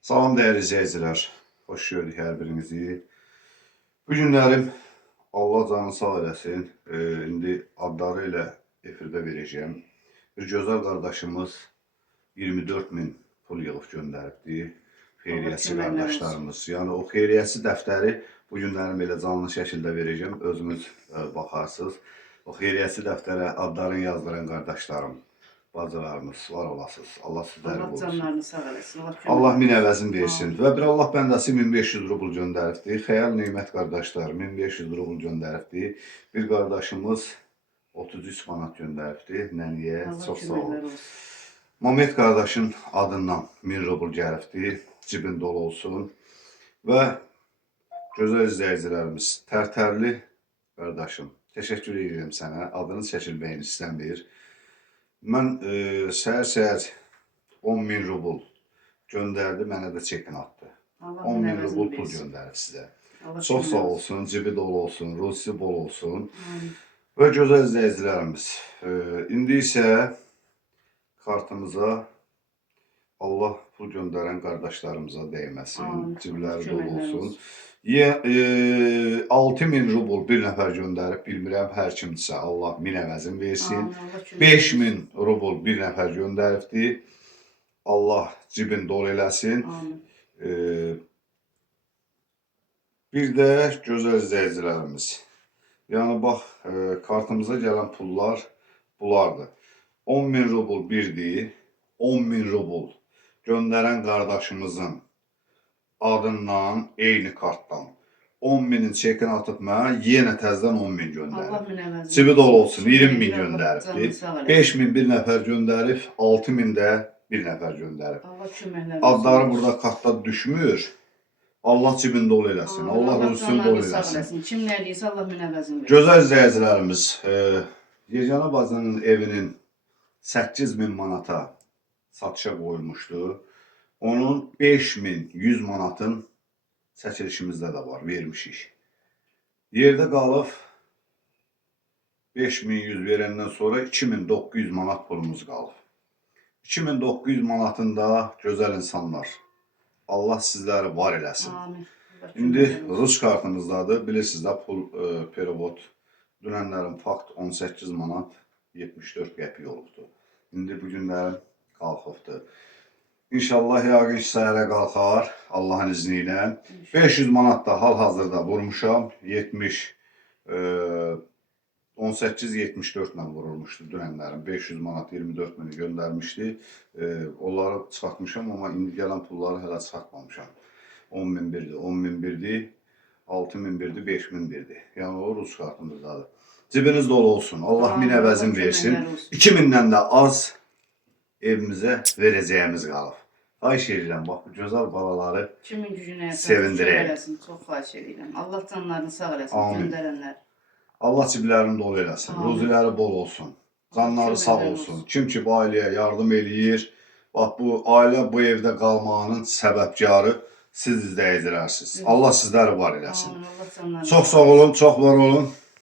Salam değerli izləyicilər, xoş gördük hər birinizi. Bu günlərim Allah canı sağ eləsin, indi adları ilə efirdə verəcəyim. Bir gözəl qardaşımız 24.000 pul yığıb göndəribdi, xeyriyyəçi qardaşlarımız. Yəni o xeyriyyəçi dəftəri bu günlərim elə canlı şəkildə verəcəm, özünüz baxarsınız. O xeyriyyəçi dəftərə adlarını yazdıran qardaşlarım, bacılarımız var olasınız. Allah sizləri Allah qorusun. canlarını sağ eləsin. Allah min əvəzin versin. Və bir Allah bəndəsi 1500 rubl göndəribdi. Xəyal Neymət qardaşlar 1500 rubl göndəribdi. Bir qardaşımız 33 manat göndəribdi. Nəniyə çox sağ olun. Mehmet qardaşın adından 1000 rubl gəlibdi. Cibin dolu olsun. Və gözəl izləyicilərimiz, Tərtərli qardaşım, təşəkkür edirəm sənə. Adını çəkilməyini istəmir. Mən səhər-səhər 10.000 rubl göndərdi, mənə də çekin atdı. 10.000 rubl pul göndərib sizə. Çox sağ olsun, cibi dolu olsun, ruzi bol olsun. Və gözəl izləyicilərimiz, indi isə kartımıza Allah pul göndərən qardaşlarımıza dəyməsin, cibləri dolu olsun. 6000 rubl bir nəfər göndərib, bilmirəm hər kimdirsə Allah min əvəzin versin. 5000 rubl bir nəfər göndəribdi. Allah cibin dolu eləsin. Bir də gözəl izləyicilərimiz. Yəni bax, kartımıza gələn pullar bulardır. 10.000 rubl birdir. 10.000 rubl göndərən qardaşımızın adından, eyni kartdan 10.000'in çekin atıp mənə yenə təzdən 10.000 göndərib. Cibi dolu olsun, 20.000 göndəribdi. 5.000 bir nəfər göndərib, 6.000 də bir nəfər göndərib. Adları burada kartda düşmür. Allah cibin dolu eləsin. Allah ruzusunu dolu eləsin. Kim nə eləyirsə Allah min əvəzin versin. Gözəl izləyicilərimiz, Yeganə bacının evinin 8.000 manata satışa qoyulmuşdu. Onun 5.100 manatın çəkilişimizdə də var, vermişik. Yerdə qalıb 5.100 verəndən sonra 2.900 manat pulumuz qalıb. 2.900 manatında gözəl insanlar, Allah sizləri var eləsin. İndi Rus kartımızdadır, bilirsiniz də pul perevod. Dünənlərin fakt 18 manat 74 qəpik olubdu. İndi bu günlərin qalxıbdır. İnşallah yəqin ki səhərə qalxar Allahın izni ilə. 500 manat da hal-hazırda vurmuşam. 18-74 ilə vurulmuşdu dünənlərin. 500 manat 24.000 göndərmişdi. Onları çıxartmışam, amma indi gələn pulları hələ çıxartmamışam. 10.000 birdir, 10.000 birdir, 6.000 birdir, 5.000 birdir. Yəni o Rus kartımızdadır. Cibiniz dolu olsun. Allah min əvəzin versin. 2000'dən də az evimizə verəcəyimiz qalıb. Xahiş edirəm, bax bu gözəl balaları sevindirək. Çox xahiş edirəm. Allah canlarını sağ eləsin, göndərənlər. Allah ciblərini dolu eləsin, ruziləri bol olsun, canları sağ olsun. Kim ki bu ailəyə yardım eləyir, bax bu ailə bu evdə qalmağının səbəbkarı siz izləyicilərsiniz. Allah sizləri var eləsin. Çox sağ olun, çox var olun.